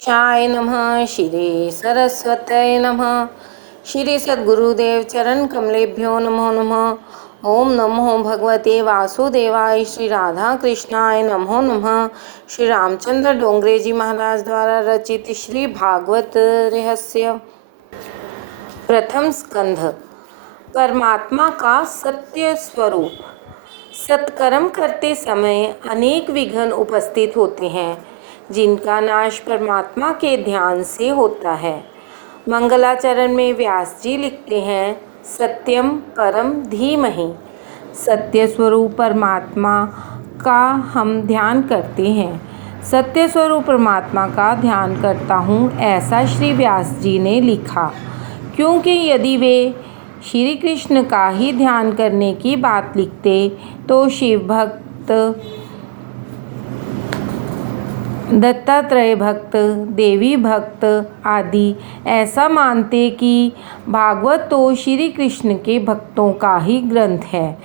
गणेशाय नमः। श्री सरस्वत्यै नमः। श्री सद्गुरुदेव चरण कमलेभ्यो नमो नमः। ओम नमो भगवते वासुदेवाय। श्री राधा कृष्णाय नमो नमः। श्री रामचंद्र डोंगरे जी महाराज द्वारा रचित श्री भागवत रहस्य। प्रथम स्कंध। परमात्मा का सत्य स्वरूप। सत्कर्म करते समय अनेक विघ्न उपस्थित होते हैं, जिनका नाश परमात्मा के ध्यान से होता है। मंगलाचरण में व्यास जी लिखते हैं, सत्यम परम धीमहि। सत्य स्वरूप परमात्मा का हम ध्यान करते हैं। सत्य स्वरूप परमात्मा का ध्यान करता हूँ, ऐसा श्री व्यास जी ने लिखा, क्योंकि यदि वे श्री कृष्ण का ही ध्यान करने की बात लिखते तो शिव भक्त, दत्तात्रेय भक्त, देवी भक्त आदि ऐसा मानते कि भागवत तो श्री कृष्ण के भक्तों का ही ग्रंथ है।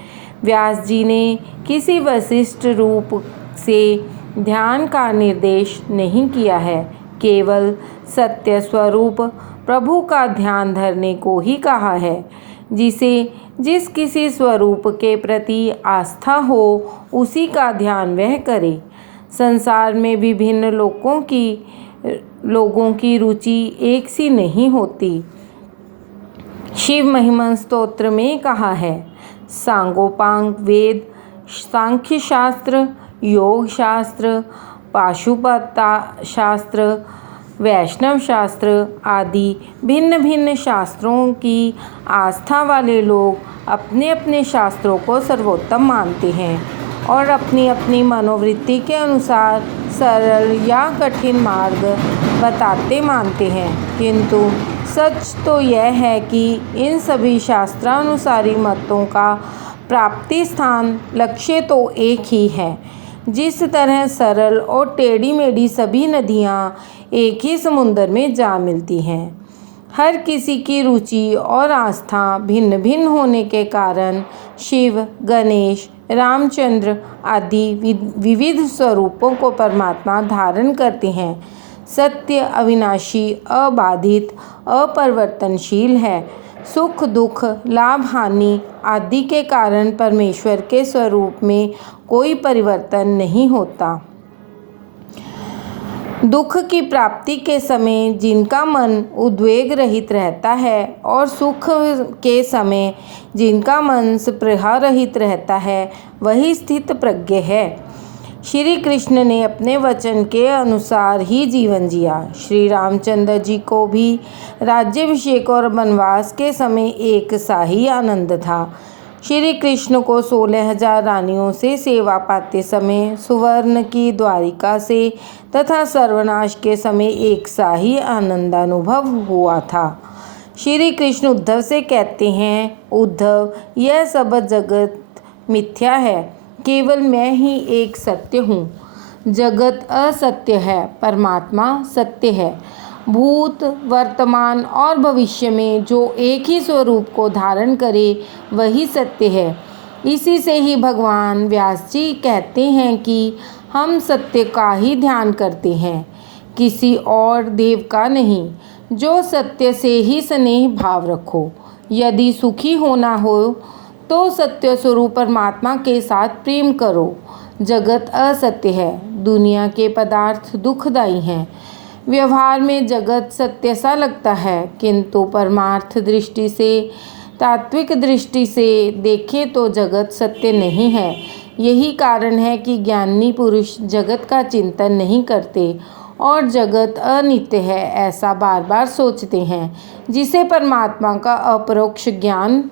व्यास जी ने किसी विशिष्ट रूप से ध्यान का निर्देश नहीं किया है, केवल सत्य स्वरूप प्रभु का ध्यान धरने को ही कहा है। जिसे जिस किसी स्वरूप के प्रति आस्था हो, उसी का ध्यान वह करे। संसार में विभिन्न लोगों की रुचि एक सी नहीं होती। शिव महिमा स्तोत्र में कहा है, सांगोपांग वेद, सांख्य शास्त्र, योग शास्त्र, पाशुपता शास्त्र, वैष्णव शास्त्र आदि भिन्न भिन्न शास्त्रों की आस्था वाले लोग अपने अपने शास्त्रों को सर्वोत्तम मानते हैं और अपनी अपनी मनोवृत्ति के अनुसार सरल या कठिन मार्ग बताते मानते हैं। किंतु सच तो यह है कि इन सभी शास्त्रानुसारी मतों का प्राप्ति स्थान लक्ष्य तो एक ही है। जिस तरह सरल और टेढ़ी मेढ़ी सभी नदियाँ एक ही समुद्र में जा मिलती हैं। हर किसी की रुचि और आस्था भिन्न भिन्न होने के कारण शिव, गणेश, रामचंद्र आदि विविध स्वरूपों को परमात्मा धारण करते हैं। सत्य अविनाशी, अबाधित, अपरिवर्तनशील है। सुख दुख, लाभ हानि आदि के कारण परमेश्वर के स्वरूप में कोई परिवर्तन नहीं होता। दुख की प्राप्ति के समय जिनका मन उद्वेग रहित रहता है और सुख के समय जिनका मन स्पृहा रहित रहता है, वही स्थित प्रज्ञ है। श्री कृष्ण ने अपने वचन के अनुसार ही जीवन जिया। श्री रामचंद्र जी को भी राज्याभिषेक और वनवास के समय एक सा ही आनंद था। श्री कृष्ण को 16,000 रानियों से सेवा पाते समय सुवर्ण की द्वारिका से तथा सर्वनाश के समय एक सा ही आनंदानुभव हुआ था। श्री कृष्ण उद्धव से कहते हैं, उद्धव, यह सब जगत मिथ्या है, केवल मैं ही एक सत्य हूँ। जगत असत्य है, परमात्मा सत्य है। भूत, वर्तमान और भविष्य में जो एक ही स्वरूप को धारण करे, वही सत्य है। इसी से ही भगवान व्यास जी कहते हैं कि हम सत्य का ही ध्यान करते हैं, किसी और देव का नहीं। जो सत्य से ही स्नेह भाव रखो। यदि सुखी होना हो तो सत्य स्वरूप परमात्मा के साथ प्रेम करो। जगत असत्य है, दुनिया के पदार्थ दुखदायी हैं। व्यवहार में जगत सत्य सा लगता है, किंतु परमार्थ दृष्टि से, तात्विक दृष्टि से देखें तो जगत सत्य नहीं है। यही कारण है कि ज्ञानी पुरुष जगत का चिंतन नहीं करते और जगत अनित्य है ऐसा बार बार सोचते हैं। जिसे परमात्मा का अपरोक्ष ज्ञान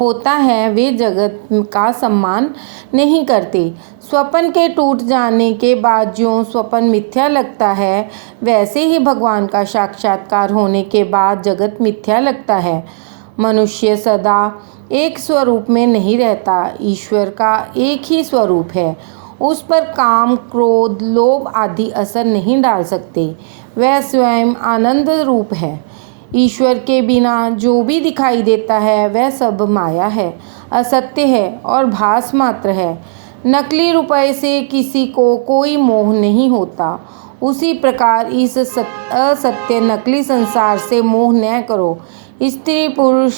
होता है, वे जगत का सम्मान नहीं करते। स्वप्न के टूट जाने के बाद जो स्वप्न मिथ्या लगता है, वैसे ही भगवान का साक्षात्कार होने के बाद जगत मिथ्या लगता है। मनुष्य सदा एक स्वरूप में नहीं रहता। ईश्वर का एक ही स्वरूप है। उस पर काम, क्रोध, लोभ आदि असर नहीं डाल सकते। वह स्वयं आनंद रूप है। ईश्वर के बिना जो भी दिखाई देता है, वह सब माया है, असत्य है और भास मात्र है। नकली रुपए से किसी को कोई मोह नहीं होता, उसी प्रकार इस असत्य नकली संसार से मोह न करो। स्त्री पुरुष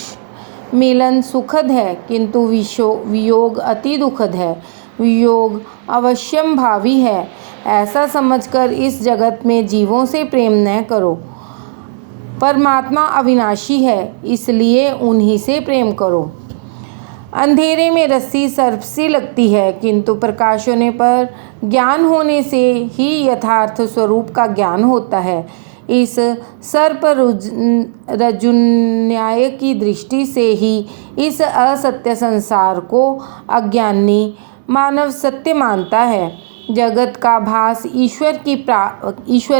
मिलन सुखद है, किंतु वियोग अति दुखद है। वियोग अवश्यम भावी है, ऐसा समझकर इस जगत में जीवों से प्रेम न करो। परमात्मा अविनाशी है, इसलिए उन्हीं से प्रेम करो। अंधेरे में रस्सी सर्प सी लगती है, किंतु प्रकाश होने पर, ज्ञान होने से ही यथार्थ स्वरूप का ज्ञान होता है। इस सर्प रजुन्याय की दृष्टि से ही इस असत्य संसार को अज्ञानी मानव सत्य मानता है। जगत का भास ईश्वर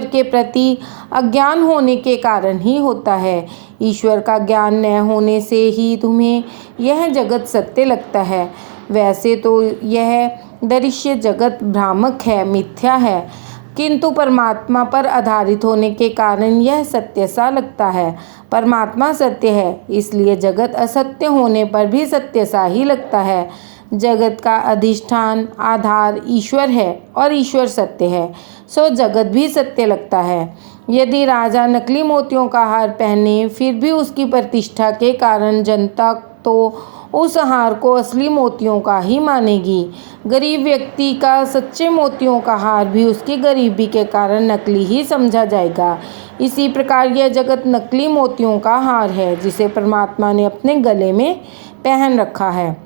के प्रति अज्ञान होने के कारण ही होता है। ईश्वर का ज्ञान न होने से ही तुम्हें यह जगत सत्य लगता है। वैसे तो यह दृश्य जगत भ्रामक है, मिथ्या है, किंतु परमात्मा पर आधारित होने के कारण यह सत्य सा लगता है। परमात्मा सत्य है, इसलिए जगत असत्य होने पर भी सत्य सा ही लगता है। जगत का अधिष्ठान आधार ईश्वर है और ईश्वर सत्य है, सो जगत भी सत्य लगता है। यदि राजा नकली मोतियों का हार पहने फिर भी उसकी प्रतिष्ठा के कारण जनता तो उस हार को असली मोतियों का ही मानेगी। गरीब व्यक्ति का सच्चे मोतियों का हार भी उसकी गरीबी के कारण नकली ही समझा जाएगा। इसी प्रकार यह जगत नकली मोतियों का हार है, जिसे परमात्मा ने अपने गले में पहन रखा है।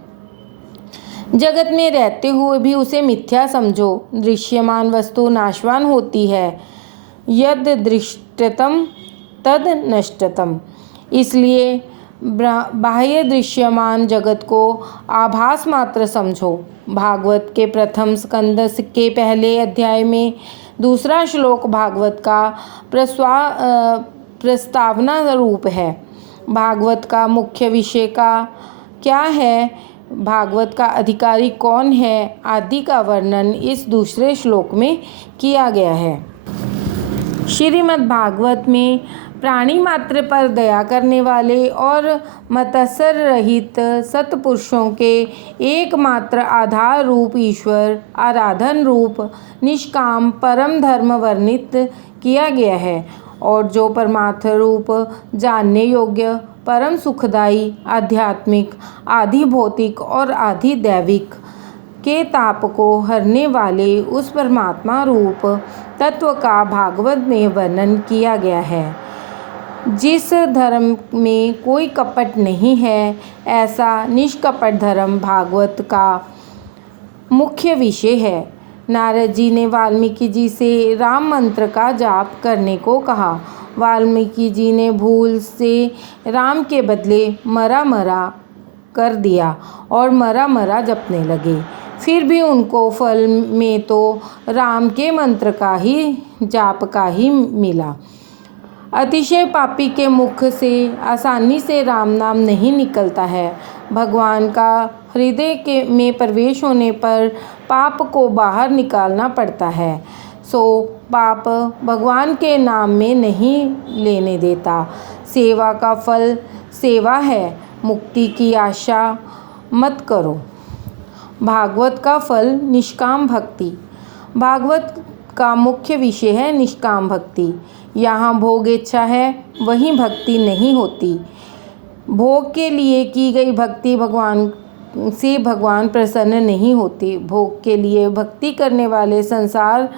जगत में रहते हुए भी उसे मिथ्या समझो। दृश्यमान वस्तु नाशवान होती है, यद दृष्टतम तद नष्टतम। इसलिए बाह्य दृश्यमान जगत को आभास मात्र समझो। भागवत के प्रथम स्कंद के पहले अध्याय में दूसरा श्लोक भागवत का प्रस्तावना रूप है। भागवत का मुख्य विषय का क्या है, भागवत का अधिकारी कौन है आदि का वर्णन इस दूसरे श्लोक में किया गया है। श्रीमद् भागवत में प्राणी मात्र पर दया करने वाले और मत्सर रहित सत्पुरुषों के एकमात्र आधार रूप ईश्वर आराधन रूप निष्काम परम धर्म वर्णित किया गया है, और जो परमार्थ रूप जानने योग्य परम सुखदायी आध्यात्मिक आधि भौतिक और आधि दैविक के ताप को हरने वाले उस परमात्मा रूप तत्व का भागवत में वर्णन किया गया है। जिस धर्म में कोई कपट नहीं है, ऐसा निष्कपट धर्म भागवत का मुख्य विषय है। नारद जी ने वाल्मीकि जी से राम मंत्र का जाप करने को कहा। वाल्मीकि जी ने भूल से राम के बदले मरा मरा कर दिया और मरा मरा जपने लगे। फिर भी उनको फल में तो राम के मंत्र का ही जाप का ही मिला। अतिशय पापी के मुख से आसानी से राम नाम नहीं निकलता है। भगवान का हृदय में प्रवेश होने पर पाप को बाहर निकालना पड़ता है, सो पाप भगवान के नाम में नहीं लेने देता। सेवा का फल सेवा है, मुक्ति की आशा मत करो। भागवत का फल निष्काम भक्ति। भागवत का मुख्य विषय है निष्काम भक्ति। यहाँ भोग इच्छा है, वहीं भक्ति नहीं होती। भोग के लिए की गई भक्ति भगवान प्रसन्न नहीं होते। भोग के लिए भक्ति करने वाले संसार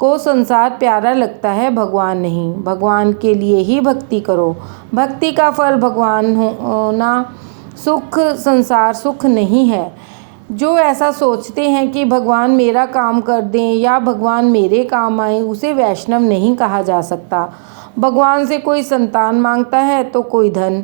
प्यारा लगता है, भगवान नहीं। भगवान के लिए ही भक्ति करो। भक्ति का फल भगवान होना सुख, संसार सुख नहीं है। जो ऐसा सोचते हैं कि भगवान मेरा काम कर दें या भगवान मेरे काम आए, उसे वैष्णव नहीं कहा जा सकता। भगवान से कोई संतान मांगता है तो कोई धन,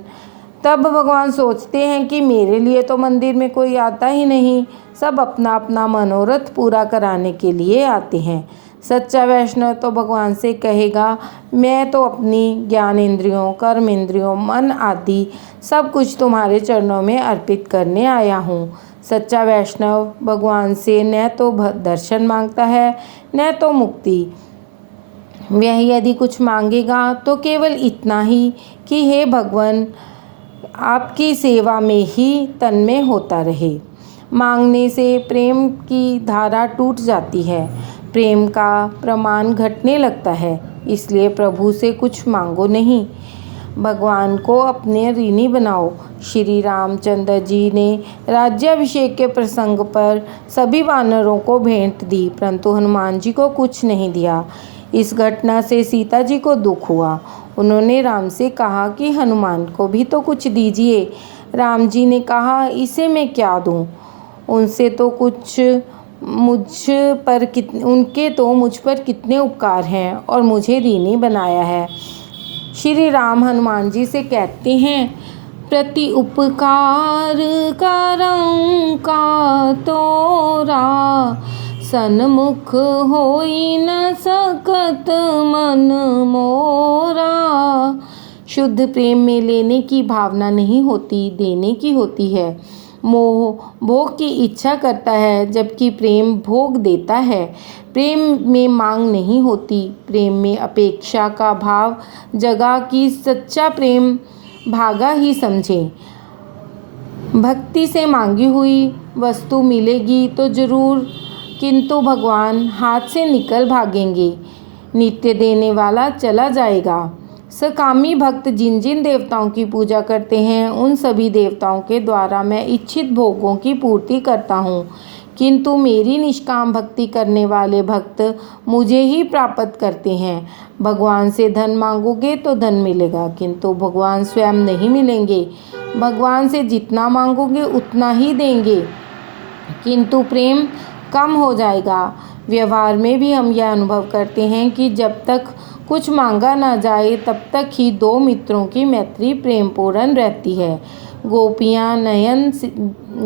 तब भगवान सोचते हैं कि मेरे लिए तो मंदिर में कोई आता ही नहीं, सब अपना अपना मनोरथ पूरा कराने के लिए आते हैं। सच्चा वैष्णव तो भगवान से कहेगा, मैं तो अपनी ज्ञान इंद्रियों, कर्म इंद्रियों, मन आदि सब कुछ तुम्हारे चरणों में अर्पित करने आया हूँ। सच्चा वैष्णव भगवान से न तो दर्शन मांगता है न तो मुक्ति। वह यदि कुछ मांगेगा तो केवल इतना ही कि हे भगवान, आपकी सेवा में ही तन्मय होता रहे। मांगने से प्रेम की धारा टूट जाती है, प्रेम का प्रमाण घटने लगता है। इसलिए प्रभु से कुछ मांगो नहीं, भगवान को अपने ऋणी बनाओ। श्री रामचंद्र जी ने राज्याभिषेक के प्रसंग पर सभी वानरों को भेंट दी, परंतु हनुमान जी को कुछ नहीं दिया। इस घटना से सीता जी को दुख हुआ। उन्होंने राम से कहा कि हनुमान को भी तो कुछ दीजिए। राम जी ने कहा, इसे मैं क्या दूं? उनके तो मुझ पर कितने उपकार हैं और मुझे ऋणी बनाया है। श्री राम हनुमान जी से कहते हैं, प्रति उपकार करऊं का तोरा, सन्मुख होई न सकत मन मोरा। शुद्ध प्रेम में लेने की भावना नहीं होती, देने की होती है। मोह भोग की इच्छा करता है, जबकि प्रेम भोग देता है। प्रेम में मांग नहीं होती, प्रेम में अपेक्षा का भाव जगा कि सच्चा प्रेम भागा ही समझे। भक्ति से मांगी हुई वस्तु मिलेगी तो जरूर, किंतु भगवान हाथ से निकल भागेंगे। नित्य देने वाला चला जाएगा। सकामी भक्त जिन जिन देवताओं की पूजा करते हैं, उन सभी देवताओं के द्वारा मैं इच्छित भोगों की पूर्ति करता हूँ, किंतु मेरी निष्काम भक्ति करने वाले भक्त मुझे ही प्राप्त करते हैं। भगवान से धन मांगोगे तो धन मिलेगा, किंतु भगवान स्वयं नहीं मिलेंगे। भगवान से जितना मांगोगे उतना ही देंगे, किंतु प्रेम कम हो जाएगा। व्यवहार में भी हम यह अनुभव करते हैं कि जब तक कुछ मांगा ना जाए तब तक ही दो मित्रों की मैत्री प्रेमपूर्ण रहती है। गोपियाँ नयन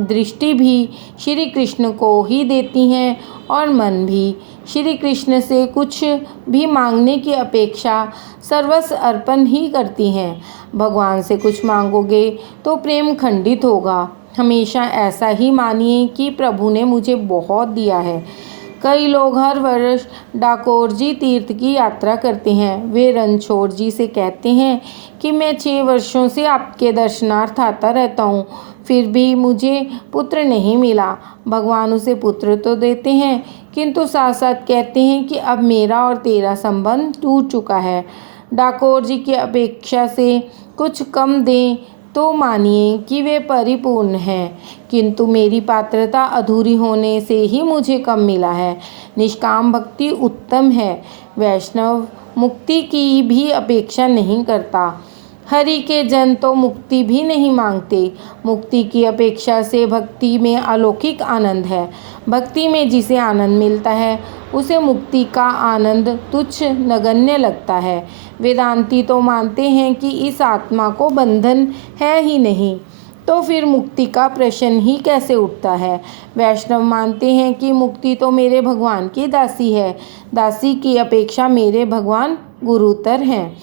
दृष्टि भी श्री कृष्ण को ही देती हैं और मन भी। श्री कृष्ण से कुछ भी मांगने की अपेक्षा सर्वस्व अर्पण ही करती हैं। भगवान से कुछ मांगोगे तो प्रेम खंडित होगा। हमेशा ऐसा ही मानिए कि प्रभु ने मुझे बहुत दिया है। कई लोग हर वर्ष डाकोर जी तीर्थ की यात्रा करते हैं। वे रणछोड़ जी से कहते हैं कि मैं 6 वर्षों से आपके दर्शनार्थ आता रहता हूँ, फिर भी मुझे पुत्र नहीं मिला। भगवान उसे पुत्र तो देते हैं, किंतु साथ साथ कहते हैं कि अब मेरा और तेरा संबंध टूट चुका है। डाकोर जी की अपेक्षा से कुछ कम दें तो मानिए कि वे परिपूर्ण हैं, किंतु मेरी पात्रता अधूरी होने से ही मुझे कम मिला है। निष्काम भक्ति उत्तम है। वैष्णव मुक्ति की भी अपेक्षा नहीं करता। हरि के जन तो मुक्ति भी नहीं मांगते। मुक्ति की अपेक्षा से भक्ति में अलौकिक आनंद है। भक्ति में जिसे आनंद मिलता है उसे मुक्ति का आनंद तुच्छ नगण्य लगता है। वेदांती तो मानते हैं कि इस आत्मा को बंधन है ही नहीं, तो फिर मुक्ति का प्रश्न ही कैसे उठता है। वैष्णव मानते हैं कि मुक्ति तो मेरे भगवान की दासी है। दासी की अपेक्षा मेरे भगवान गुरुतर हैं।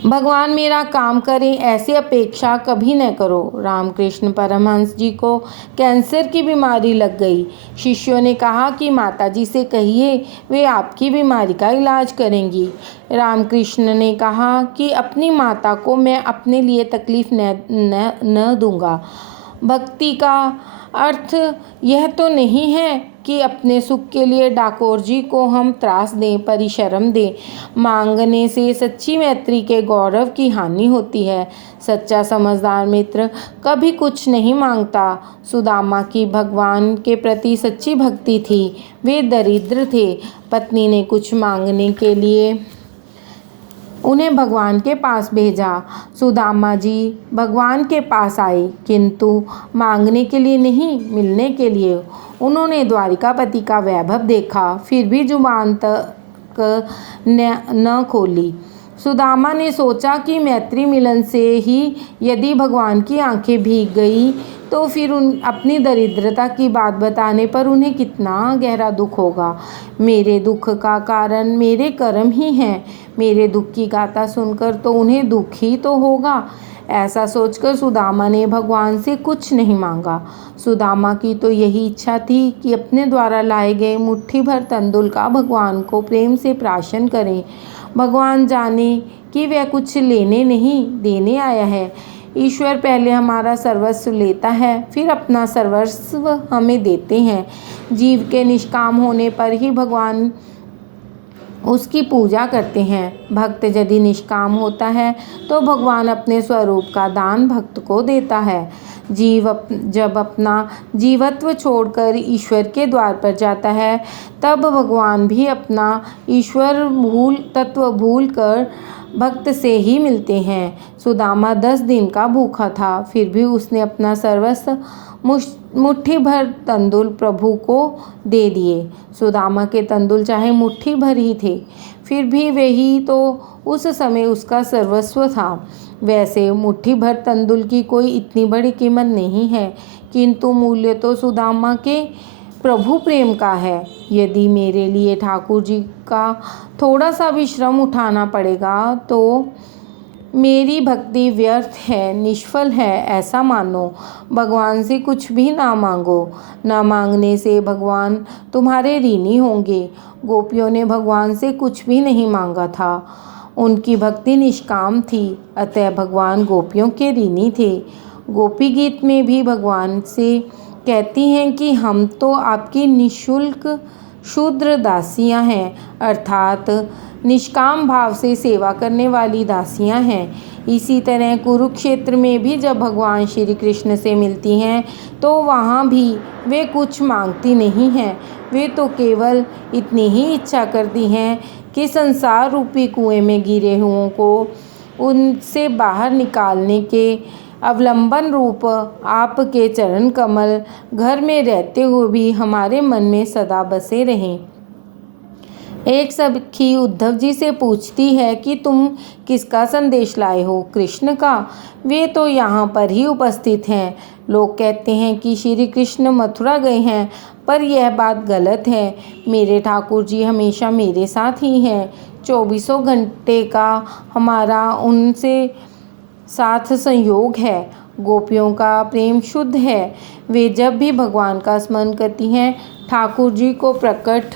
भगवान मेरा काम करें ऐसी अपेक्षा कभी न करो। रामकृष्ण परमहंस जी को कैंसर की बीमारी लग गई। शिष्यों ने कहा कि माताजी से कहिए, वे आपकी बीमारी का इलाज करेंगी। रामकृष्ण ने कहा कि अपनी माता को मैं अपने लिए तकलीफ न दूंगा। भक्ति का अर्थ यह तो नहीं है कि अपने सुख के लिए डाकोर जी को हम त्रास दें, परिश्रम दें। मांगने से सच्ची मैत्री के गौरव की हानि होती है। सच्चा समझदार मित्र कभी कुछ नहीं मांगता। सुदामा की भगवान के प्रति सच्ची भक्ति थी। वे दरिद्र थे। पत्नी ने कुछ मांगने के लिए उन्हें भगवान के पास भेजा। सुदामा जी भगवान के पास आए, किंतु मांगने के लिए नहीं, मिलने के लिए। उन्होंने द्वारिकापति का वैभव देखा, फिर भी जुबान तक न खोली। सुदामा ने सोचा कि मैत्री मिलन से ही यदि भगवान की आंखें भीग गई तो फिर अपनी दरिद्रता की बात बताने पर उन्हें कितना गहरा दुख होगा। मेरे दुख का कारण मेरे कर्म ही हैं। मेरे दुख की गाथा सुनकर तो उन्हें दुख ही तो होगा। ऐसा सोचकर सुदामा ने भगवान से कुछ नहीं मांगा। सुदामा की तो यही इच्छा थी कि अपने द्वारा लाए गए मुट्ठी भर तंदुल का भगवान को प्रेम से प्राशन करें। भगवान जाने कि वह कुछ लेने नहीं देने आया है। ईश्वर पहले हमारा सर्वस्व लेता है, फिर अपना सर्वस्व हमें देते हैं। जीव के निष्काम होने पर ही भगवान उसकी पूजा करते हैं। भक्त यदि निष्काम होता है तो भगवान अपने स्वरूप का दान भक्त को देता है। जीव जब अपना जीवत्व छोड़कर ईश्वर के द्वार पर जाता है, तब भगवान भी अपना ईश्वर तत्व भूल कर भक्त से ही मिलते हैं। सुदामा 10 दिन का भूखा था, फिर भी उसने अपना सर्वस्व मुट्ठी भर तंदुल प्रभु को दे दिए। सुदामा के तंदुल चाहे मुट्ठी भर ही थे, फिर भी वही तो उस समय उसका सर्वस्व था। वैसे मुट्ठी भर तंदुल की कोई इतनी बड़ी कीमत नहीं है, किंतु मूल्य तो सुदामा के प्रभु प्रेम का है। यदि मेरे लिए ठाकुर जी का थोड़ा सा भी श्रम उठाना पड़ेगा तो मेरी भक्ति व्यर्थ है, निष्फल है, ऐसा मानो। भगवान से कुछ भी ना मांगो, ना मांगने से भगवान तुम्हारे ऋणी होंगे। गोपियों ने भगवान से कुछ भी नहीं मांगा था, उनकी भक्ति निष्काम थी, अतः भगवान गोपियों के ऋणी थे। गोपी गीत में भी भगवान से कहती हैं कि हम तो आपकी निःशुल्क शूद्र दासियां हैं, अर्थात निष्काम भाव से सेवा करने वाली दासियां हैं। इसी तरह कुरुक्षेत्र में भी जब भगवान श्री कृष्ण से मिलती हैं तो वहाँ भी वे कुछ मांगती नहीं हैं, वे तो केवल इतनी ही इच्छा करती हैं कि संसार रूपी कुएं में गिरे हुओं को उनसे बाहर निकालने के अवलंबन रूप आपके चरण कमल घर में रहते हुए भी हमारे मन में सदा बसे रहें। एक सखी उद्धव जी से पूछती है कि तुम किसका संदेश लाए हो? कृष्ण का। वे तो यहाँ पर ही उपस्थित हैं। लोग कहते हैं कि श्री कृष्ण मथुरा गए हैं, पर यह बात गलत है। मेरे ठाकुर जी हमेशा मेरे साथ ही हैं। 24 घंटे का हमारा उनसे साथ संयोग है। गोपियों का प्रेम शुद्ध है। वे जब भी भगवान का स्मरण करती हैं, ठाकुर जी को प्रकट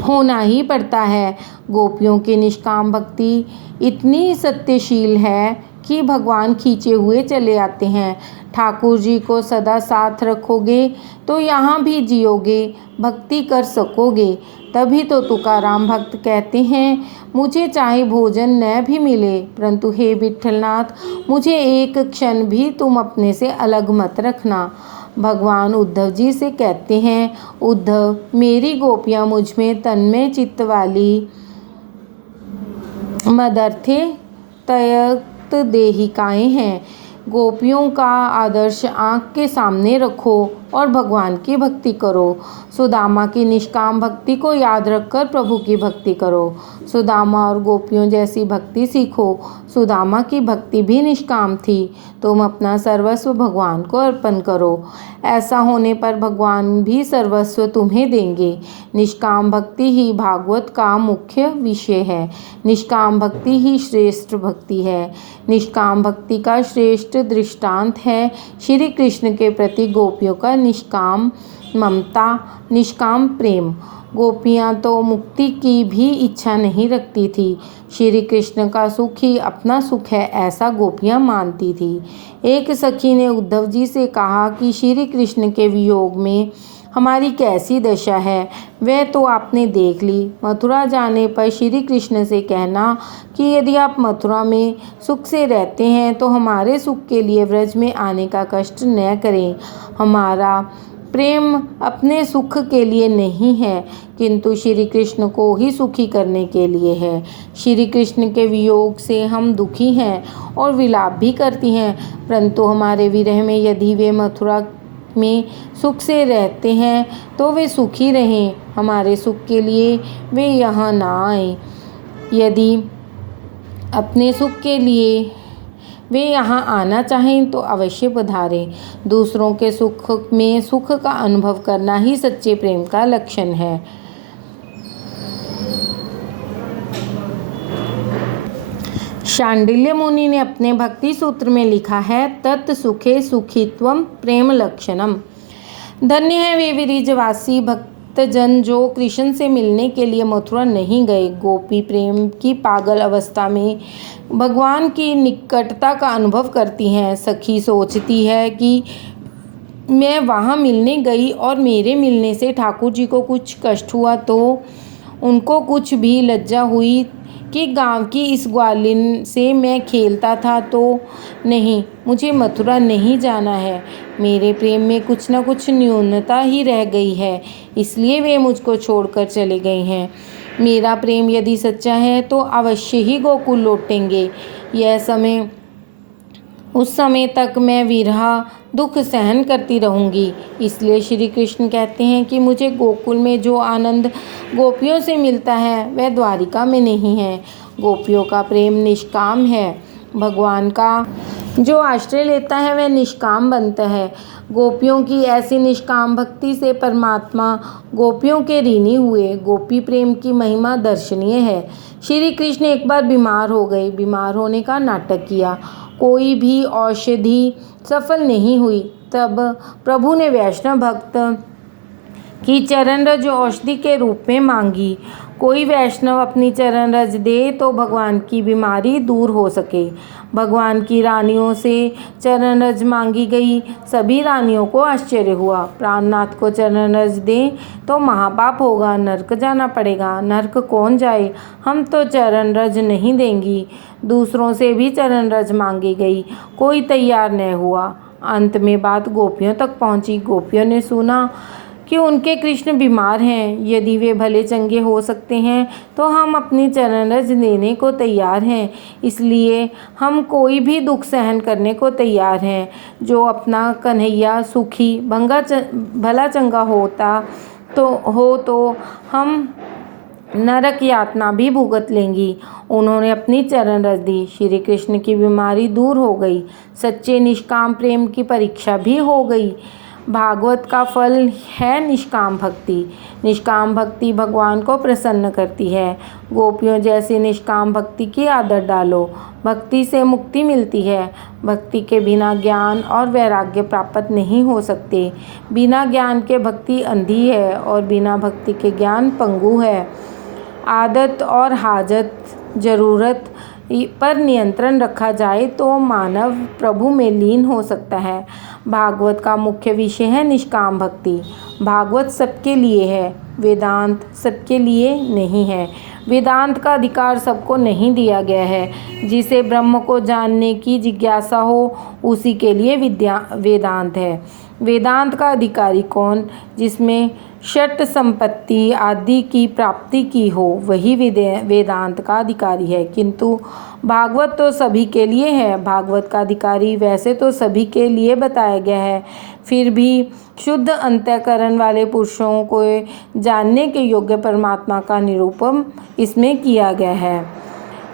होना ही पड़ता है। गोपियों की निष्काम भक्ति इतनी सत्यशील है कि भगवान खींचे हुए चले आते हैं। ठाकुर जी को सदा साथ रखोगे तो यहाँ भी जियोगे, भक्ति कर सकोगे। तभी तो तुकाराम भक्त कहते हैं, मुझे चाहे भोजन न भी मिले, परंतु हे विठलनाथ, मुझे एक क्षण भी तुम अपने से अलग मत रखना। भगवान उद्धव जी से कहते हैं, उद्धव, मेरी गोपियाँ मुझ में तन्मय चित्त वाली मदर्थे तयक्त देहिकाएँ हैं। गोपियों का आदर्श आँख के सामने रखो और भगवान की भक्ति करो। सुदामा की निष्काम भक्ति को याद रखकर प्रभु की भक्ति करो। सुदामा और गोपियों जैसी भक्ति सीखो। सुदामा की भक्ति भी निष्काम थी। तुम अपना सर्वस्व भगवान को अर्पण करो। ऐसा होने पर भगवान भी सर्वस्व तुम्हें देंगे। निष्काम भक्ति ही भागवत का मुख्य विषय है। निष्काम भक्ति ही श्रेष्ठ भक्ति है। निष्काम भक्ति का श्रेष्ठ दृष्टांत है श्री कृष्ण के प्रति गोपियों का निष्काम ममता, निष्काम प्रेम। गोपियाँ तो मुक्ति की भी इच्छा नहीं रखती थी। श्री कृष्ण का सुख ही अपना सुख है, ऐसा गोपियाँ मानती थी। एक सखी ने उद्धव जी से कहा कि श्री कृष्ण के वियोग में हमारी कैसी दशा है, वह तो आपने देख ली। मथुरा जाने पर श्री कृष्ण से कहना कि यदि आप मथुरा में सुख से रहते हैं तो हमारे सुख के लिए व्रज में आने का कष्ट न करें। हमारा प्रेम अपने सुख के लिए नहीं है, किंतु श्री कृष्ण को ही सुखी करने के लिए है। श्री कृष्ण के वियोग से हम दुखी हैं और विलाप भी करती हैं, परंतु हमारे विरह में यदि वे मथुरा में सुख से रहते हैं तो वे सुखी रहें। हमारे सुख के लिए वे यहाँ ना आए। यदि अपने सुख के लिए वे यहाँ आना चाहें तो अवश्य पधारें। दूसरों के सुख में सुख का अनुभव करना ही सच्चे प्रेम का लक्षण है। शांडिल्य मुनि ने अपने भक्ति सूत्र में लिखा है, तत् सुखे सुखित्वम प्रेम लक्षणम। धन्य है वे विरिजवासी जन जो कृष्ण से मिलने के लिए मथुरा नहीं गए, गोपी प्रेम की पागल अवस्था में भगवान की निकटता का अनुभव करती हैं। सखी सोचती है कि मैं वहाँ मिलने गई और मेरे मिलने से ठाकुर जी को कुछ कष्ट हुआ तो उनको कुछ भी लज्जा हुई कि गांव की इस ग्वालिन से मैं खेलता था तो नहीं, मुझे मथुरा नहीं जाना है। मेरे प्रेम में कुछ न कुछ न्यूनता ही रह गई है, इसलिए वे मुझको छोड़कर चले गए हैं। मेरा प्रेम यदि सच्चा है तो अवश्य ही गोकुल लौटेंगे। उस समय तक मैं विरह दुख सहन करती रहूँगी। इसलिए श्री कृष्ण कहते हैं कि मुझे गोकुल में जो आनंद गोपियों से मिलता है वह द्वारिका में नहीं है। गोपियों का प्रेम निष्काम है, भगवान का जो आश्रय लेता है वह निष्काम बनता है। गोपियों की ऐसी निष्काम भक्ति से परमात्मा गोपियों के ऋणी हुए। गोपी प्रेम की महिमा दर्शनीय है। श्री कृष्ण एक बार बीमार हो गए। बीमार होने का नाटक किया, कोई भी औषधि सफल नहीं हुई। तब प्रभु ने वैष्णव भक्त की चरण रज औषधि के रूप में मांगी। कोई वैष्णव अपनी चरण रज दे तो भगवान की बीमारी दूर हो सके। भगवान की रानियों से चरण रज मांगी गई। सभी रानियों को आश्चर्य हुआ। प्राणनाथ को चरण रज दें तो महापाप होगा, नरक जाना पड़ेगा। नरक कौन जाए, हम तो चरण रज नहीं देंगी। दूसरों से भी चरण रज मांगी गई, कोई तैयार न हुआ। अंत में बात गोपियों तक पहुंची। गोपियों ने सुना कि उनके कृष्ण बीमार हैं। यदि वे भले चंगे हो सकते हैं तो हम अपनी चरण रज देने को तैयार हैं। इसलिए हम कोई भी दुख सहन करने को तैयार हैं। जो अपना कन्हैया सुखी भला चंगा हो तो हम नरक यातना भी भुगत लेंगी। उन्होंने अपनी चरण रज दी। श्री कृष्ण की बीमारी दूर हो गई। सच्चे निष्काम प्रेम की परीक्षा भी हो गई। भागवत का फल है निष्काम भक्ति। निष्काम भक्ति भगवान को प्रसन्न करती है। गोपियों जैसी निष्काम भक्ति की आदत डालो, भक्ति से मुक्ति मिलती है। भक्ति के बिना ज्ञान और वैराग्य प्राप्त नहीं हो सकते। बिना ज्ञान के भक्ति अंधी है और बिना भक्ति के ज्ञान पंगु है। आदत और हाजत जरूरत पर नियंत्रण रखा जाए तो मानव प्रभु में लीन हो सकता है। भागवत का मुख्य विषय है निष्काम भक्ति। भागवत सबके लिए है, वेदांत सबके लिए नहीं है। वेदांत का अधिकार सबको नहीं दिया गया है। जिसे ब्रह्म को जानने की जिज्ञासा हो उसी के लिए वेदांत है। वेदांत का अधिकारी कौन? जिसमें षट संपत्ति आदि की प्राप्ति की हो वही वेदांत का अधिकारी है। किंतु भागवत तो सभी के लिए है। भागवत का अधिकारी वैसे तो सभी के लिए बताया गया है, फिर भी शुद्ध अंतःकरण वाले पुरुषों को जानने के योग्य परमात्मा का निरूपण इसमें किया गया है।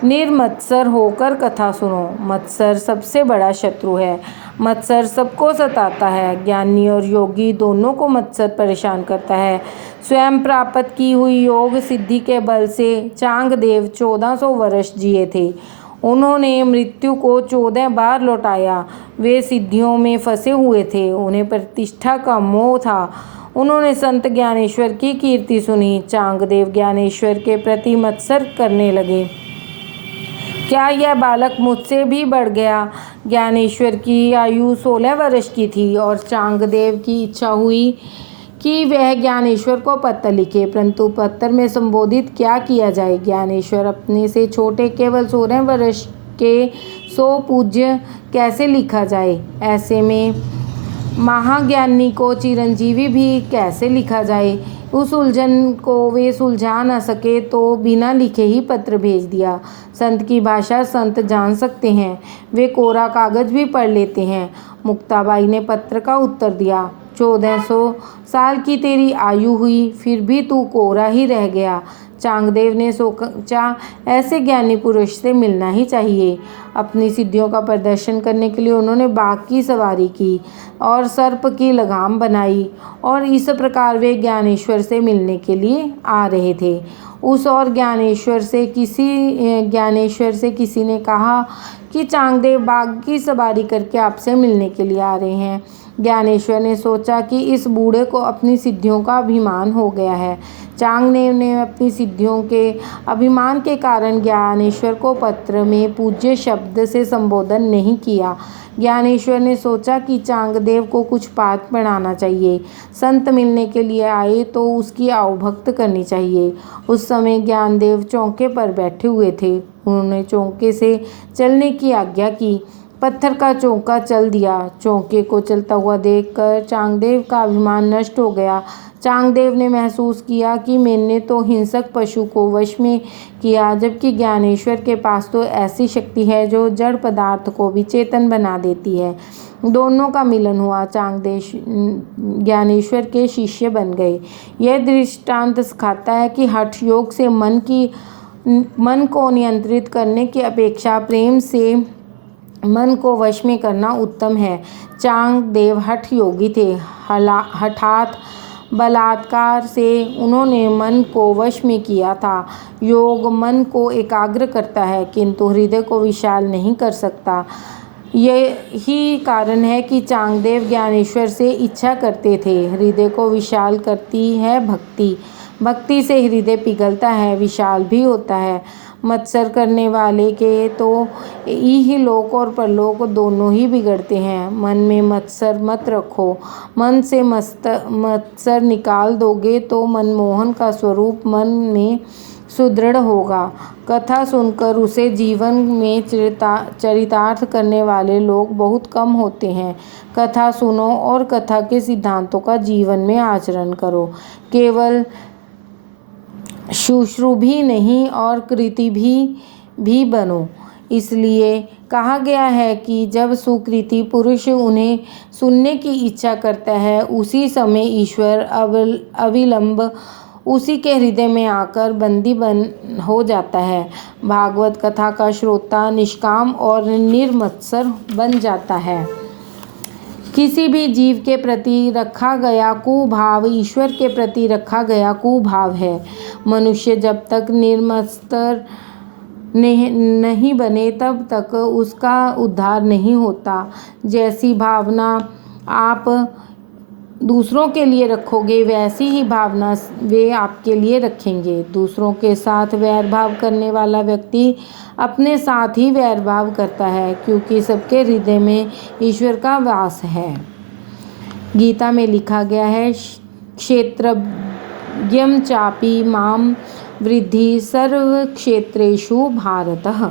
निर्मत्सर होकर कथा सुनो। मत्सर सबसे बड़ा शत्रु है। मत्सर सबको सताता है। ज्ञानी और योगी दोनों को मत्सर परेशान करता है। स्वयं प्राप्त की हुई योग सिद्धि के बल से चांगदेव 1400 वर्ष जिए थे। उन्होंने मृत्यु को 14 बार लौटाया। वे सिद्धियों में फंसे हुए थे। उन्हें प्रतिष्ठा का मोह था। उन्होंने संत ज्ञानेश्वर की कीर्ति सुनी। चांगदेव ज्ञानेश्वर के प्रति मत्सर करने लगे। क्या यह बालक मुझसे भी बढ़ गया? ज्ञानेश्वर की आयु 16 वर्ष की थी और चांगदेव की इच्छा हुई कि वह ज्ञानेश्वर को पत्र लिखे, परंतु पत्र में संबोधित क्या किया जाए? ज्ञानेश्वर अपने से छोटे केवल 16 वर्ष के 100 पूज्य कैसे लिखा जाए? ऐसे में महाज्ञानी को चिरंजीवी भी कैसे लिखा जाए? उस उलझन को वे सुलझा न सके तो बिना लिखे ही पत्र भेज दिया। संत की भाषा संत जान सकते हैं, वे कोरा कागज भी पढ़ लेते हैं। मुक्ताबाई ने पत्र का उत्तर दिया, 1400 साल की तेरी आयु हुई, फिर भी तू कोरा ही रह गया। चांगदेव ने सोचा ऐसे ज्ञानी पुरुष से मिलना ही चाहिए। अपनी सिद्धियों का प्रदर्शन करने के लिए उन्होंने बाघ की सवारी की और सर्प की लगाम बनाई और इस प्रकार वे ज्ञानेश्वर से मिलने के लिए आ रहे थे। उस और ज्ञानेश्वर से किसी ने कहा कि चांगदेव बाग की सवारी करके आपसे मिलने के लिए आ रहे हैं। ज्ञानेश्वर ने सोचा कि इस बूढ़े को अपनी सिद्धियों का अभिमान हो गया है। चांगदेव ने अपनी सिद्धियों के अभिमान के कारण ज्ञानेश्वर को पत्र में पूज्य शब्द से संबोधन नहीं किया। ज्ञानेश्वर ने सोचा कि चांगदेव को कुछ पाठ पढ़ाना चाहिए। संत मिलने के लिए आए तो उसकी आवभक्त करनी चाहिए। उस समय ज्ञानदेव चौके पर बैठे हुए थे। उन्होंने चौके से चलने की आज्ञा की। पत्थर का चौका चल दिया। चौके को चलता हुआ देखकर चांगदेव का अभिमान नष्ट हो गया। चांगदेव ने महसूस किया कि मैंने तो हिंसक पशु को वश में किया, जबकि ज्ञानेश्वर के पास तो ऐसी शक्ति है जो जड़ पदार्थ को भी चेतन बना देती है। दोनों का मिलन हुआ। चांगदेव ज्ञानेश्वर के शिष्य बन गए। यह दृष्टांत सिखाता है कि हठ योग से मन को नियंत्रित करने की अपेक्षा प्रेम से मन को वश में करना उत्तम है। चांगदेव हठ योगी थे। हठात बलात्कार से उन्होंने मन को वश में किया था। योग मन को एकाग्र करता है किंतु हृदय को विशाल नहीं कर सकता। यही कारण है कि चांगदेव ज्ञानेश्वर से इच्छा करते थे। हृदय को विशाल करती है भक्ति। भक्ति से हृदय पिघलता है, विशाल भी होता है। मत्सर करने वाले के तो इहलोक और परलोक दोनों ही बिगड़ते हैं। मन में मत्सर मत रखो। मन से मत्सर निकाल दोगे तो मनमोहन का स्वरूप मन में सुदृढ़ होगा। कथा सुनकर उसे जीवन में चरितार्थ करने वाले लोग बहुत कम होते हैं। कथा सुनो और कथा के सिद्धांतों का जीवन में आचरण करो। केवल शुश्रूषी नहीं और कृति भी बनो। इसलिए कहा गया है कि जब सुकृति पुरुष उन्हें सुनने की इच्छा करता है, उसी समय ईश्वर अविलंब उसी के हृदय में आकर बंदी हो जाता है। भागवत कथा का श्रोता निष्काम और निर्मत्सर बन जाता है। किसी भी जीव के प्रति रखा गया कुभाव ईश्वर के प्रति रखा गया कुभाव है। मनुष्य जब तक निर्मत्सर नहीं बने तब तक उसका उद्धार नहीं होता। जैसी भावना आप दूसरों के लिए रखोगे, वैसी ही भावना वे आपके लिए रखेंगे। दूसरों के साथ वैर भाव करने वाला व्यक्ति अपने साथ ही वैर भाव करता है, क्योंकि सबके हृदय में ईश्वर का वास है। गीता में लिखा गया है, क्षेत्रज्ञं चापि मां विद्धि सर्व क्षेत्रेषु भारतः।